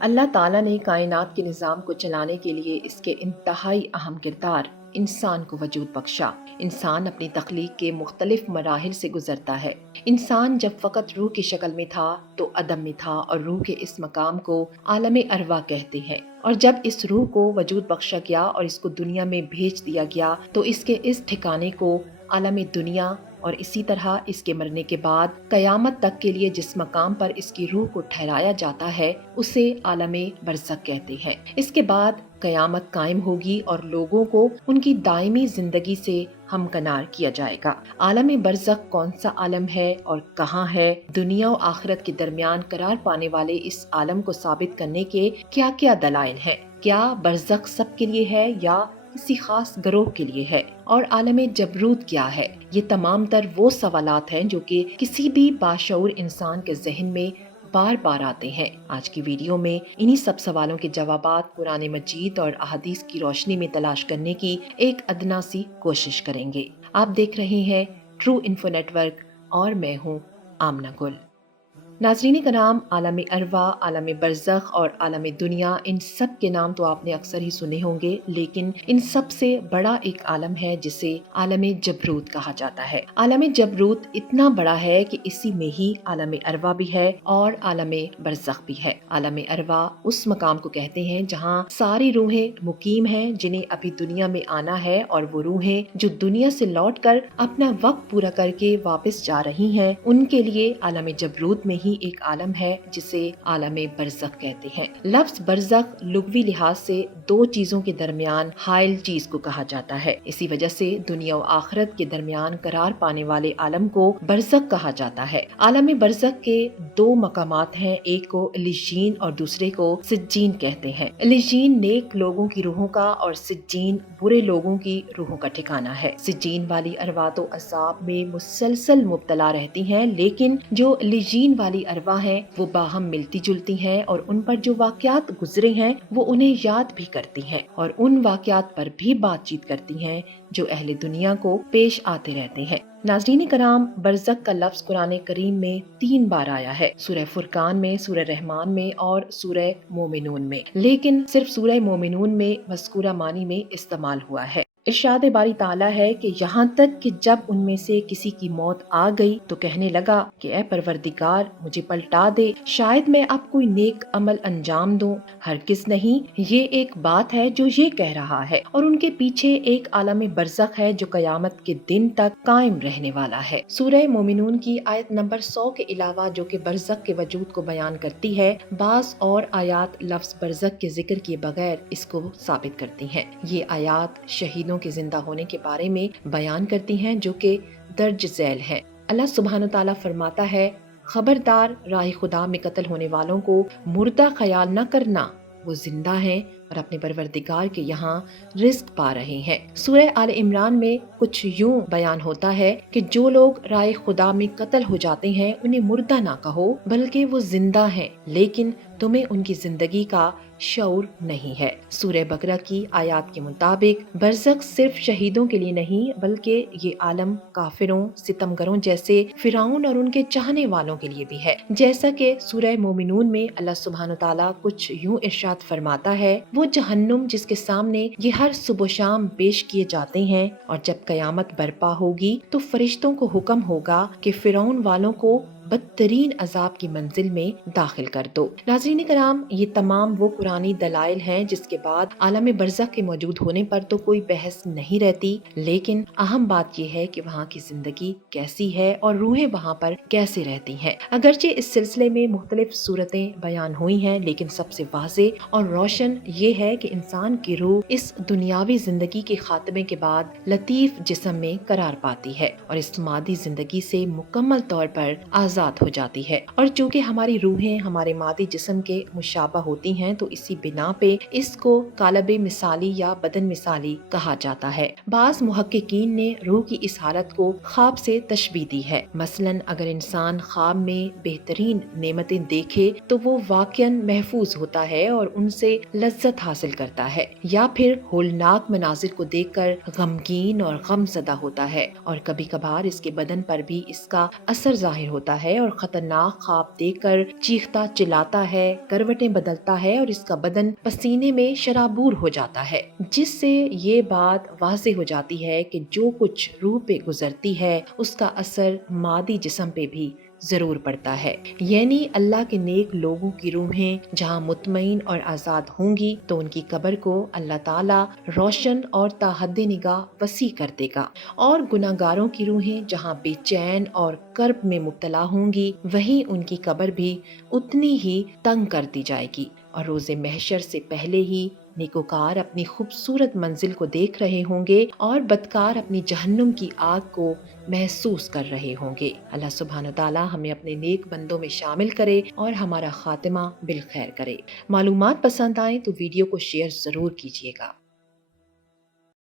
اللہ تعالیٰ نے کائنات کے نظام کو چلانے کے لیے اس کے انتہائی اہم کردار انسان کو وجود بخشا۔ انسان اپنی تخلیق کے مختلف مراحل سے گزرتا ہے۔ انسان جب فقط روح کی شکل میں تھا تو عدم میں تھا، اور روح کے اس مقام کو عالم ارواح کہتے ہیں۔ اور جب اس روح کو وجود بخشا گیا اور اس کو دنیا میں بھیج دیا گیا تو اس کے اس ٹھکانے کو عالم دنیا، اور اسی طرح اس کے مرنے کے بعد قیامت تک کے لیے جس مقام پر اس کی روح کو ٹھہرایا جاتا ہے اسے عالم برزخ کہتے ہیں۔ اس کے بعد قیامت قائم ہوگی اور لوگوں کو ان کی دائمی زندگی سے ہمکنار کیا جائے گا۔ عالم برزخ کون سا عالم ہے اور کہاں ہے؟ دنیا و آخرت کے درمیان قرار پانے والے اس عالم کو ثابت کرنے کے کیا کیا دلائل ہیں؟ کیا برزخ سب کے لیے ہے یا کسی خاص گروہ کے لیے ہے؟ اور عالم جبروت کیا ہے؟ یہ تمام تر وہ سوالات ہیں جو کہ کسی بھی باشعور انسان کے ذہن میں بار بار آتے ہیں۔ آج کی ویڈیو میں انہی سب سوالوں کے جوابات قرآن مجید اور احادیث کی روشنی میں تلاش کرنے کی ایک ادنا سی کوشش کریں گے۔ آپ دیکھ رہے ہیں ٹرو انفو نیٹ ورک اور میں ہوں آمنہ گل۔ ناظرین کرام، عالم ارواح، عالم برزخ اور عالم دنیا، ان سب کے نام تو آپ نے اکثر ہی سنے ہوں گے، لیکن ان سب سے بڑا ایک عالم ہے جسے عالم جبروت کہا جاتا ہے۔ عالم جبروت اتنا بڑا ہے کہ اسی میں ہی عالم ارواح بھی ہے اور عالم برزخ بھی ہے۔ عالم ارواح اس مقام کو کہتے ہیں جہاں ساری روحیں مقیم ہیں جنہیں ابھی دنیا میں آنا ہے، اور وہ روحیں جو دنیا سے لوٹ کر اپنا وقت پورا کر کے واپس جا رہی ہیں، ان کے لیے عالم جبروت میں ہی ایک عالم ہے جسے عالم برزخ کہتے ہیں۔ لفظ برزخ لغوی لحاظ سے دو چیزوں کے درمیان حائل چیز کو کہا جاتا ہے۔ اسی وجہ سے دنیا و آخرت کے درمیان قرار پانے والے عالم کو برزخ کہا جاتا ہے۔ عالم برزخ کے دو مقامات ہیں، ایک کو علیین اور دوسرے کو سجین کہتے ہیں۔ علیین نیک لوگوں کی روحوں کا اور سجین برے لوگوں کی روحوں کا ٹھکانہ ہے۔ سجین والی ارواح تو عذاب میں مسلسل مبتلا رہتی ہیں، لیکن جو علیین والی ارواح ہیں وہ باہم ملتی جلتی ہیں، اور ان پر جو واقعات گزرے ہیں وہ انہیں یاد بھی کرتی ہیں، اور ان واقعات پر بھی بات چیت کرتی ہیں جو اہل دنیا کو پیش آتے رہتے ہیں۔ ناظرین کرام، برزخ کا لفظ قرآن کریم میں 3 بار آیا ہے، سورہ فرقان میں، سورہ رحمان میں اور سورہ مومنون میں، لیکن صرف سورہ مومنون میں مذکورہ معنی میں استعمال ہوا ہے۔ ارشاد باری تعالیٰ ہے کہ یہاں تک کہ جب ان میں سے کسی کی موت آ گئی تو کہنے لگا کہ اے پروردگار مجھے پلٹا دے، شاید میں اب کوئی نیک عمل انجام دوں۔ ہرگز نہیں، یہ ایک بات ہے جو یہ کہہ رہا ہے، اور ان کے پیچھے ایک عالم برزخ ہے جو قیامت کے دن تک قائم رہنے والا ہے۔ سورہ مومنون کی آیت نمبر 100 کے علاوہ جو کہ برزخ کے وجود کو بیان کرتی ہے، بعض اور آیات لفظ برزخ کے ذکر کیے بغیر اس کو ثابت کرتی ہیں۔ یہ آیات شہیدوں کے زندہ ہونے کے بارے میں بیان کرتی ہیں جو کہ درج ذیل ہیں۔ اللہ سبحانہ تعالیٰ فرماتا ہے، خبردار راہ خدا میں قتل ہونے والوں کو مردہ خیال نہ کرنا، وہ زندہ ہیں اور اپنے پروردگار کے یہاں رزق پا رہے ہیں۔ سورہ آل عمران میں کچھ یوں بیان ہوتا ہے کہ جو لوگ رائے خدا میں قتل ہو جاتے ہیں انہیں مردہ نہ کہو بلکہ وہ زندہ ہیں، لیکن تمہیں ان کی زندگی کا شعور نہیں ہے۔ سورہ بقرہ کی آیات کے مطابق برزخ صرف شہیدوں کے لیے نہیں بلکہ یہ عالم کافروں، ستمگروں جیسے فرعون اور ان کے چاہنے والوں کے لیے بھی ہے۔ جیسا کہ سورہ مومنون میں اللہ سبحانہ تعالیٰ کچھ یوں ارشاد فرماتا ہے، وہ جہنم جس کے سامنے یہ ہر صبح و شام پیش کیے جاتے ہیں، اور جب قیامت برپا ہوگی تو فرشتوں کو حکم ہوگا کہ فرعون والوں کو بدترین عذاب کی منزل میں داخل کر دو۔ ناظرین کرام، یہ تمام وہ قرآنی دلائل ہیں جس کے بعد عالم برزخ کے موجود ہونے پر تو کوئی بحث نہیں رہتی، لیکن اہم بات یہ ہے کہ وہاں کی زندگی کیسی ہے اور روحیں وہاں پر کیسے رہتی ہیں۔ اگرچہ اس سلسلے میں مختلف صورتیں بیان ہوئی ہیں، لیکن سب سے واضح اور روشن یہ ہے کہ انسان کی روح اس دنیاوی زندگی کے خاتمے کے بعد لطیف جسم میں قرار پاتی ہے اور اس مادی زندگی سے مکمل طور پر آزاد ہو جاتی ہے، اور چونکہ ہماری روحیں ہمارے مادی جسم کے مشابہ ہوتی ہیں تو اسی بنا پہ اس کو قالب مثالی یا بدن مثالی کہا جاتا ہے۔ بعض محققین نے روح کی اس حالت کو خواب سے تشبیہ دی ہے۔ مثلاً اگر انسان خواب میں بہترین نعمتیں دیکھے تو وہ واقعاً محفوظ ہوتا ہے اور ان سے لذت حاصل کرتا ہے، یا پھر ہولناک مناظر کو دیکھ کر غمگین اور غم زدہ ہوتا ہے، اور کبھی کبھار اس کے بدن پر بھی اس کا اثر ظاہر ہوتا ہے ہے اور خطرناک خواب دیکھ کر چیختا چلاتا ہے، کروٹیں بدلتا ہے اور اس کا بدن پسینے میں شرابور ہو جاتا ہے، جس سے یہ بات واضح ہو جاتی ہے کہ جو کچھ روح پہ گزرتی ہے اس کا اثر مادی جسم پہ بھی ضرور پڑتا ہے۔ یعنی اللہ کے نیک لوگوں کی روحیں جہاں مطمئن اور آزاد ہوں گی تو ان کی قبر کو اللہ تعالیٰ روشن اور تا حد نگاہ وسیع کر دے گا، اور گناہگاروں کی روحیں جہاں بے چین اور کرب میں مبتلا ہوں گی وہیں ان کی قبر بھی اتنی ہی تنگ کر دی جائے گی، اور روز محشر سے پہلے ہی نیکوکار اپنی خوبصورت منزل کو دیکھ رہے ہوں گے اور بدکار اپنی جہنم کی آگ کو محسوس کر رہے ہوں گے۔ اللہ سبحانہ تعالیٰ ہمیں اپنے نیک بندوں میں شامل کرے اور ہمارا خاتمہ بالخیر کرے۔ معلومات پسند آئیں تو ویڈیو کو شیئر ضرور کیجیے گا۔